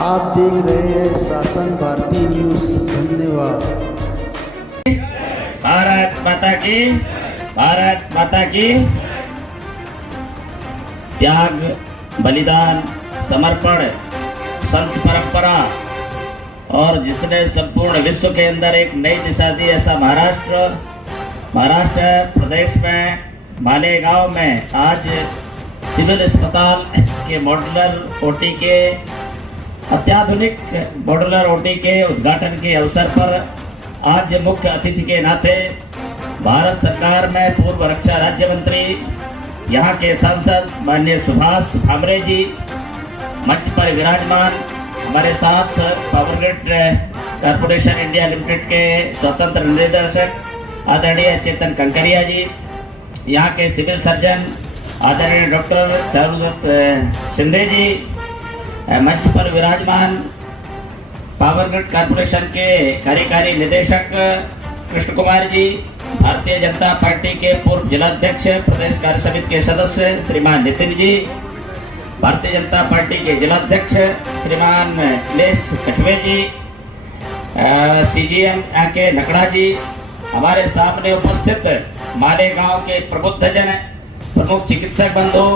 आप देख रहे हैं शासन भारती न्यूज़। धन्यवाद। भारत माता की, भारत माता की। त्याग, बलिदान, समर्पण, संत परंपरा और जिसने संपूर्ण विश्व के अंदर एक नई दिशा दी, ऐसा महाराष्ट्र प्रदेश में मालेगांव में आज सिविल अस्पताल के मॉड्यूलर ओटी के अत्याधुनिक मॉड्यूलर ओटी के उद्घाटन के अवसर पर आज मुख्य अतिथि के नाते भारत सरकार में पूर्व रक्षा राज्य मंत्री, यहाँ के सांसद माननीय सुभाष भामरे जी मंच पर विराजमान, हमारे साथ Power Grid Corporation India Limited के स्वतंत्र निदेशक आदरणीय चेतन कंकरिया जी, यहाँ के सिविल सर्जन आदरणीय डॉक्टर चारुदत्त शिंदे जी, मंच पर विराजमान पावर ग्रिड कॉर्पोरेशन के कार्यकारी निदेशक कृष्ण कुमार जी, भारतीय जनता पार्टी के पूर्व जिलाध्यक्ष प्रदेश कार्य समिति के सदस्य श्रीमान नितिन जी, भारतीय जनता पार्टी के जिलाध्यक्ष श्रीमान नीलेश कटवे जी, सीजीएम के नकड़ा जी, हमारे सामने उपस्थित मालेगांव के प्रबुद्धजन, प्रमुख चिकित्सक बंधु,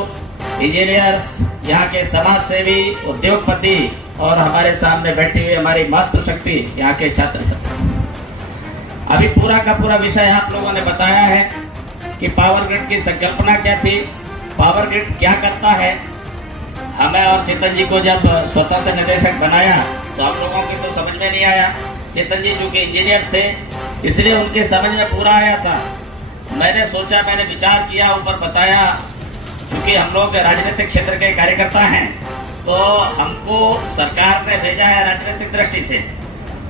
इंजीनियर्स, यहाँ के समाज सेवी, उद्योगपति और हमारे सामने बैठी हुई हमारी मातृशक्ति, यहाँ के छात्र छात्री। अभी पूरा का पूरा विषय आप लोगों ने बताया है कि पावर ग्रिड की संकल्पना क्या थी, पावर ग्रिड क्या करता है। हमें और चेतन जी को जब स्वतंत्र निदेशक बनाया तो हम लोगों के तो समझ में नहीं आया। चेतन जी जो कि इंजीनियर थे इसलिए उनके समझ में पूरा आया था। मैंने सोचा, मैंने विचार किया, ऊपर बताया, क्योंकि हम लोग राजनीतिक क्षेत्र के कार्यकर्ता हैं तो हमको सरकार ने भेजा है राजनीतिक दृष्टि से।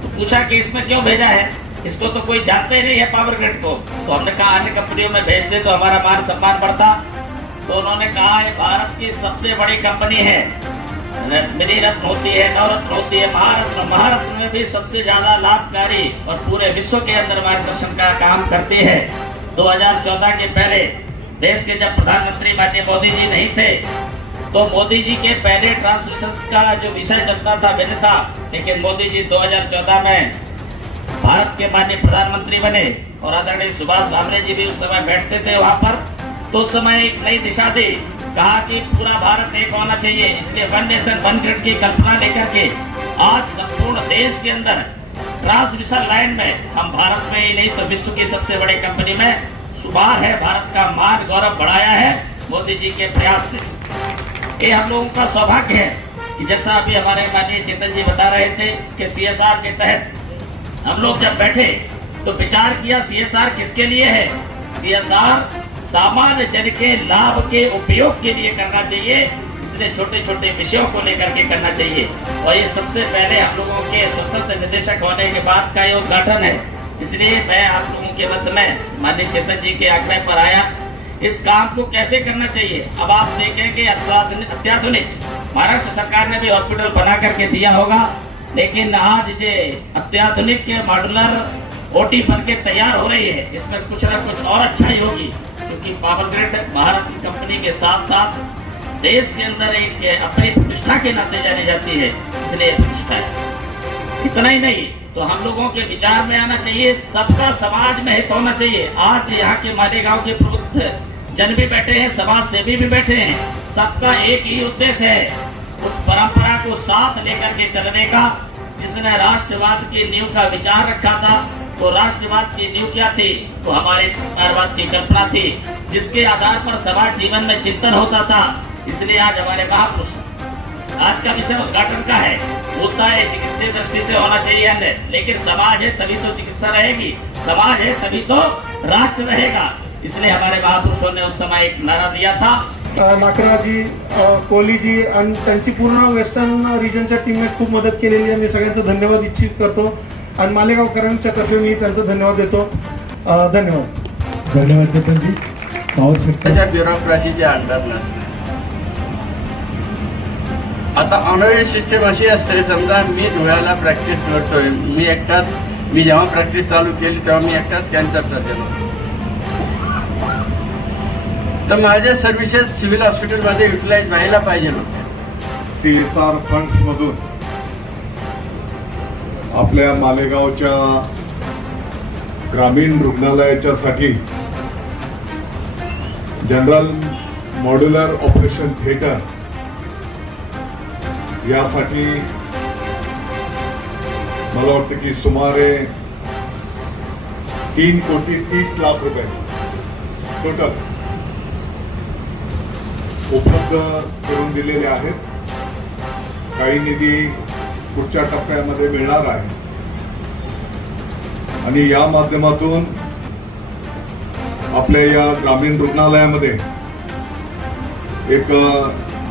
तो पूछा कि इसमें क्यों भेजा है, इसको तो कोई जानते ही नहीं है पावर ग्रिड को। तो हमने कहा अन्य कंपनियों में भेजते तो हमारा मान सम्मान बढ़ता। तो उन्होंने कहा ये भारत की सबसे बड़ी कंपनी है, मिनी रत्न होती है, नवरत्न होती है, महारत्न, महारत्न में भी सबसे ज्यादा लाभकारी और पूरे विश्व के अंदर मार्गदर्शन का काम करती है। 2014 के पहले देश के जब प्रधानमंत्री माननीय मोदी जी नहीं थे तो मोदी जी के पहले ट्रांसमिशन का जो विषय चलता था भिन्न था, लेकिन मोदी जी 2014 में भारत के माननीय प्रधानमंत्री बने और आदरणीय सुभाष भामरे जी भी उस समय बैठते थे वहां पर। तो उस समय एक नई दिशा दी, कहा कि पूरा भारत एक होना चाहिए, इसलिए वन नेशन वन ग्रिड की कल्पना लेकर के आज संपूर्ण देश के अंदर ट्रांसमिशन लाइन में हम भारत में ही नहीं तो विश्व की सबसे बड़ी कंपनी में शुमार है। भारत का मान गौरव बढ़ाया है मोदी जी के प्रयास से। ये हम लोगों का सौभाग्य है कि जैसा अभी हमारे माननीय चेतन जी बता रहे थे कि सीएसआर के तहत हम लोग जब बैठे तो विचार किया सीएसआर किसके लिए है। सीएसआर सामान्य जन के लाभ के उपयोग के लिए करना चाहिए, इसलिए छोटे छोटे विषयों को लेकर के करना चाहिए। और ये सबसे पहले हम लोगों के स्वतंत्र निदेशक होने के बाद का ये उद्घाटन है, इसलिए मैं आप लोगों के मध्य में माननीय चेतन जी के आग्रह पर आया। इस काम को कैसे करना चाहिए, अब आप देखेंगे अत्याधुनिक महाराष्ट्र सरकार ने भी हॉस्पिटल बना करके दिया होगा, लेकिन आज जो अत्याधुनिक मॉड्यूलर ओटी बन के तैयार हो रही है, इसमें कुछ ना कुछ और अच्छा ही होगी, क्योंकि पावर ग्रिड भारत की कंपनी के साथ साथ देश के अंदर एक अपनी प्रतिष्ठा के नाते जानी जाती है, इसलिए प्रतिष्ठा है। इतना ही नहीं तो हम लोगों के विचार में आना चाहिए, सबका समाज में हित होना चाहिए। आज यहाँ के मालेगांव के प्रबुद्ध जन भी बैठे हैं, समाज सेवी भी बैठे हैं, सबका एक ही उद्देश्य है, उस परंपरा को साथ लेकर के चलने का। जिसने राष्ट्रवाद की नींव का विचार रखा था, तो राष्ट्रवाद की नींव क्या थी, तो हमारे परिवारवाद की कल्पना थी, जिसके आधार पर समाज जीवन में चिंतन होता था। इसलिए आज हमारे महापुरुष, आज का विषय उद्घाटन का है, होता है चिकित्सीय दृष्टि से होना चाहिए अन्य, लेकिन समाज है तभी तो चिकित्सा रहेगी, समाज है तभी तो राष्ट्र रहेगा। इसलिए हमारे महापुरुषों ने उस समय एक नारा दिया था। नाकराजी, कोहलीजी आणि त्यांची पूर्ण वेस्टर्न रिजनच्या टीमने खूप मदत केलेली आहे। मी सगळ्यांचा धन्यवाद इच्छित करतो आणि मालेगावकरांच्या तर्फे मी त्यांचा धन्यवाद देतो। धन्यवाद। धन्यवाद चेतन जी। पावर सेक्टरच्या ब्युरोक्रसीच्या अंडर नसते। आता ऑनररी सिस्टम अशी असते, समजा मी धुळ्याला प्रॅक्टिस करतोय, मी जेव्हा प्रॅक्टिस चालू केली तेव्हा मी एकटाच कॅन्सरचा झालो, तर माझ्या सर्व्हिसेस सिव्हिल हॉस्पिटलमध्ये युटिलाइज व्हायला पाहिजे होत्या। CSR फंड्स मधून आपल्या मालेगावच्या ग्रामीण रुग्णालयाच्यासाठी जनरल मॉड्युलर ऑपरेशन थिएटर यासाठी मला वाटतं की सुमारे 3,30,00,000 टोटल उपलब्ध करून दिलेले आहेत. काही निधी पुढच्या टप्प्यामध्ये मिळणार आहे आणि या माध्यमातून आपल्या या ग्रामीण रुग्णालयामध्ये एक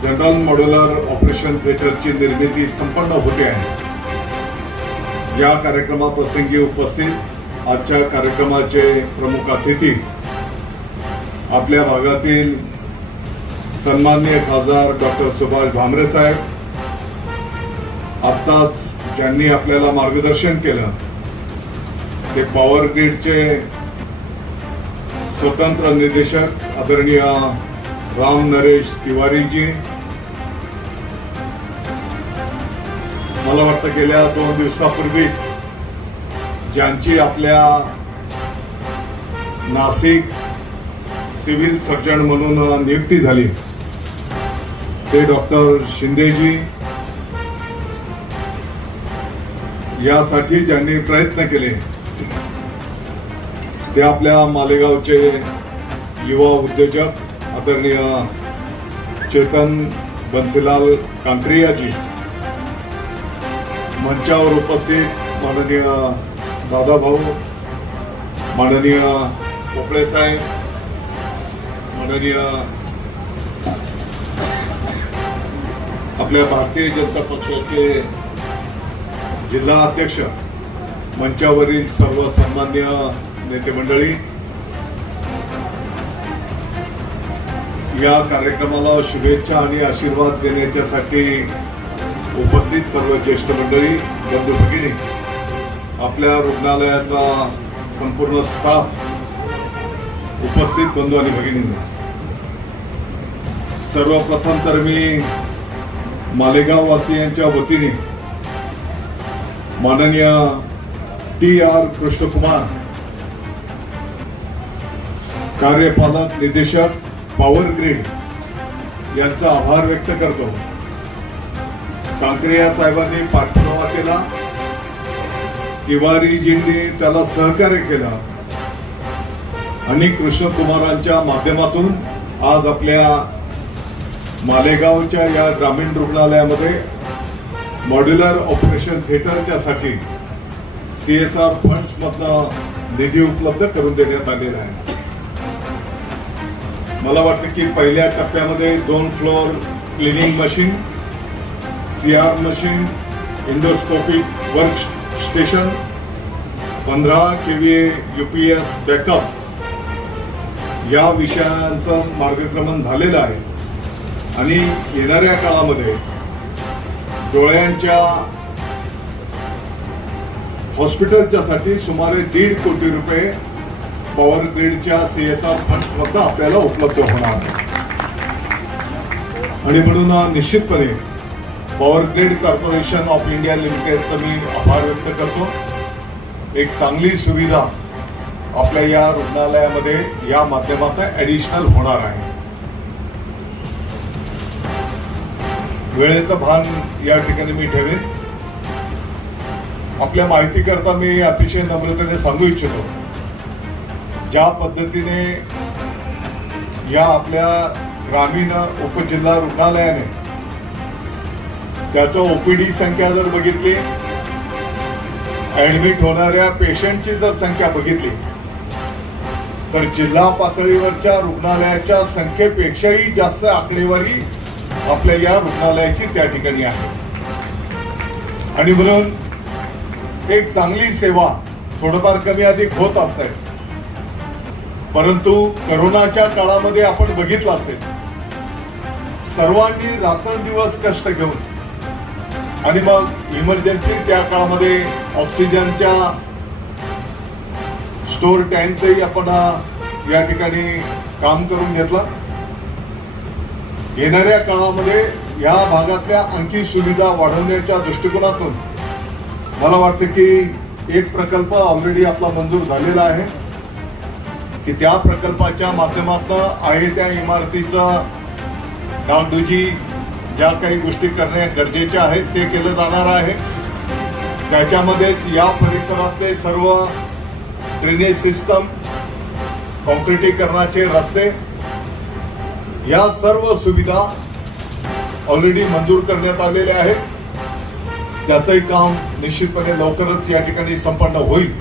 जनरल मॉड्युलर ऑपरेशन थिएटरची निर्मिती संपन्न होते आहे. या कार्यक्रमाप्रसंगी उपस्थित आजच्या कार्यक्रमाचे प्रमुख अतिथी आपल्या भागातील सन्माननीय खासदार डॉक्टर सुभाष भामरे साहेब, आत्ताच ज्यांनी आपल्याला मार्गदर्शन केलं ते पॉवर ग्रीडचे स्वतंत्र निदेशक आदरणीय राम नरेश तिवारी जी, मला वाटतं गेल्या 2 दिवसापूर्वीच ज्यांची आपल्या नाशिक सिव्हिल सर्जन म्हणून नियुक्ती झाली ते डॉक्टर शिंदेजी, यासाठी ज्यांनी प्रयत्न केले ते आपल्या मालेगावचे युवा उद्योजक आदरणीय चेतन बन्सीलाल कांक्रियाजी, मंचावर उपस्थित माननीय दादाभाऊ, माननीय पोपळे साहेब, माननीय आपल्या भारतीय जनता पक्षाचे जिल्हा अध्यक्ष, मंचावरील सर्व सन्मान्य नेते मंडळी, या कार्यक्रमाला शुभेच्छा आणि आशीर्वाद देण्याच्यासाठी उपस्थित सर्व ज्येष्ठ मंडळी, बंधू भगिनी, आपल्या रुग्णालयाचा संपूर्ण स्टाफ, उपस्थित बंधू आणि भगिनींना, सर्वप्रथम तर मी मालेगाव वासियांच्या वतीने माननीय TR कृष्णकुमार, कार्यपालक निदेशक पॉवर ग्रीड यांचा आभार व्यक्त करतो. कांक्रिया साहेबांनी पाठपुरावा केला, तिवारीजींनी त्याला सहकार्य केलं आणि कृष्णकुमारांच्या माध्यमातून आज आपल्या मालेगावच्या या ग्रामीण रुग्णालयामध्ये मॉड्युलर ऑपरेशन थिएटरच्या साठी CSR फंड्स मधनं निधी उपलब्ध करून देण्यात आलेला आहे. मला वाटतं की पहिल्या टप्प्यामध्ये 2 floor cleaning machine, CR machine, endoscopic work station, 15 kVA UPS backup या विषयांचं मार्गक्रमण झालेलं आहे आणि येणाऱ्या काळामध्ये डोळ्यांच्या हॉस्पिटलच्या साठी सुमारे 1.5 कोटी रुपये पॉवर ग्रीडच्या CSR फंड्स मध्ये आपल्याला उपलब्ध होणार आणि म्हणून निश्चितपणे Power Grid Corporation of India लिमिटेडचा मी आभार व्यक्त करतो. एक चांगली सुविधा आपल्या या रुग्णालयामध्ये या माध्यमातून ऍडिशनल होणार आहे. वेळेचं भान या ठिकाणी मी ठेवेन. आपल्या माहितीकरता मी अतिशय नम्रतेने सांगू इच्छितो, ज्या पद्धतीने या आपल्या ग्रामीण उपजिल्हा रुग्णालयाने त्याचं OPD संख्या जर बघितली, ऍडमिट होणाऱ्या पेशंटची जर संख्या बघितली तर जिल्हा पातळीवरच्या रुग्णालयाच्या संख्येपेक्षाही जास्त आकडेवारी आपल्या या रुग्णालयाची त्या ठिकाणी आहे आणि म्हणून एक चांगली सेवा थोडंफार कमी अधिक होत असते. परंतु कोरोनाच्या काळामध्ये आपण बघितलं असेल, सर्वांनी रात्रंदिवस कष्ट घेऊन आणि मग इमर्जन्सी त्या काळामध्ये ऑक्सिजनच्या स्टोर टँकचंही आपण या ठिकाणी काम करून घेतलं. येणाऱ्या काळामध्ये या भागातल्या आणखी सुविधा वाढवण्याच्या दृष्टिकोनातून मला वाटतं की एक प्रकल्प ऑलरेडी आपला मंजूर झालेला आहे की त्या प्रकल्पाच्या माध्यमातून आहे त्या इमारतीचं डागडुजी ज्या काही गोष्टी करणे गरजेच्या आहेत ते केलं जाणार आहे. त्याच्यामध्येच या परिसरातले सर्व ड्रेनेज सिस्टम, कॉन्क्रिटीकरणाचे रस्ते या सर्व सुविधा ऑलरेडी मंजूर करण्यात आलेल्या आहेत. त्याचंही काम निश्चितपणे लवकरच या ठिकाणी संपन्न होईल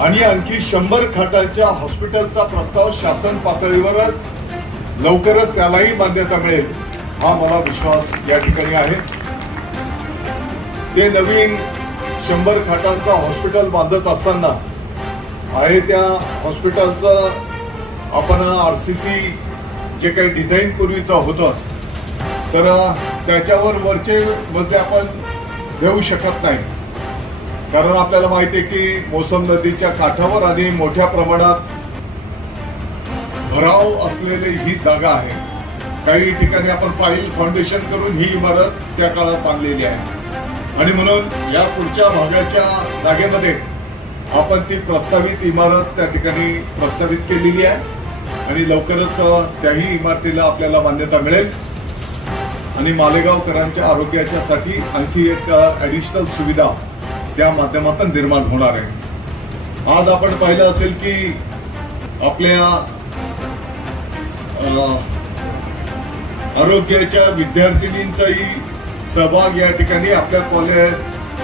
आणि आणखी 100 खाटांच्या हॉस्पिटलचा प्रस्ताव शासन पातळीवरच लवकरच त्यालाही मान्यता मिळेल हा मला विश्वास या ठिकाणी आहे. ते नवीन 100 खाटांचा हॉस्पिटल बांधत असताना आहे त्या हॉस्पिटलचं आपण RCC जे काही डिझाईन पूर्वीचं होतं तर त्याच्यावर वरचे मजले आपण देऊ शकत नाही, कारण आपल्याला माहिती आहे की मोसम नदीच्या काठावर आणि मोठ्या प्रमाणात भराव असलेली ही जागा आहे. काही ठिकाणी आपण फाउंडेशन करून ही इमारत त्या काळात बांधलेली आहे आणि म्हणून या पुढच्या भागाच्या जागेमध्ये आपण ती प्रस्तावित इमारत त्या ठिकाणी प्रस्तावित केलेली आहे आणि लवकरच त्याही इमारतीला आपल्याला मान्यता मिळेल आणि मालेगावकरांच्या आरोग्याच्यासाठी आणखी एक ॲडिशनल सुविधा त्या माध्यमातून निर्माण होणार आहे. आज आपण पाहिलं असेल की आपल्या आरोग्याच्या विद्यार्थिनींचाही सहभाग या ठिकाणी आपल्या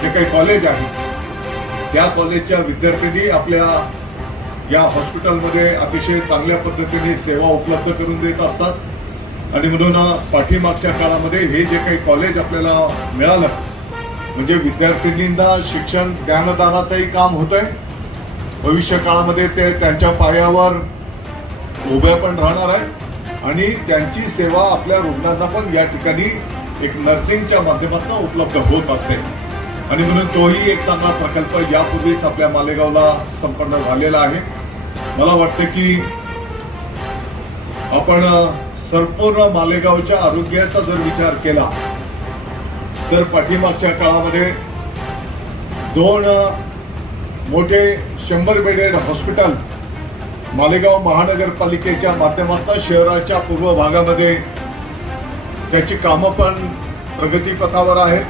जे काही कॉलेज आहे त्या कॉलेजच्या विद्यार्थिनी आपल्या या हॉस्पिटलमध्ये अतिशय चांगल्या पद्धतीने सेवा उपलब्ध करून देत असतात आणि म्हणून पाठीमागच्या काळामध्ये हे जे काही कॉलेज आपल्याला मिळालं म्हणजे विद्यार्थिनींना शिक्षण ज्ञानदानाचंही काम होतंय. भविष्य काळामध्ये ते त्यांच्या पायावर उभ्या पण राहणार आहेत आणि त्यांची सेवा आपल्या रुग्णांना पण या ठिकाणी एक नर्सिंगच्या माध्यमातून उपलब्ध होत असते आणि म्हणून तोही एक चांगला प्रकल्प यापूर्वीच आपल्या मालेगावला संपन्न झालेला आहे. मला वाटतं की आपण संपूर्ण मालेगावच्या आरोग्याचा जर विचार केला तर पाठीमागच्या काळामध्ये 2 मोठे 100 बेडेड हॉस्पिटल मालेगाव महानगरपालिकेच्या माध्यमातून शहराच्या पूर्व भागामध्ये त्याची कामं पण प्रगतीपथावर आहेत.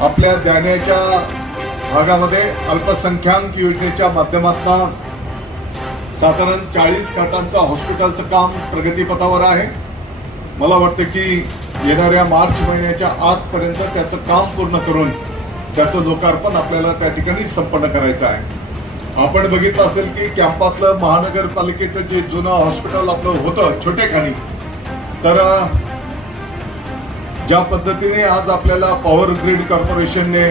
आपल्या द्याण्याच्या भागामध्ये अल्पसंख्याक योजनेच्या माध्यमातून साधारण 40 खाटांचं हॉस्पिटलचं काम प्रगतीपथावर आहे. मला वाटतं की येणाऱ्या मार्च महिन्याच्या आतपर्यंत त्याचं काम पूर्ण करून त्याचं लोकार्पण आपल्याला त्या ठिकाणी संपन्न करायचं आहे. आपण बघितलं असेल की कॅम्पातलं महानगरपालिकेचं जे जुनं हॉस्पिटल आपलं होतं छोटेखानी, तर ज्या पद्धतीने आज आपल्याला पॉवर ग्रीड कॉर्पोरेशनने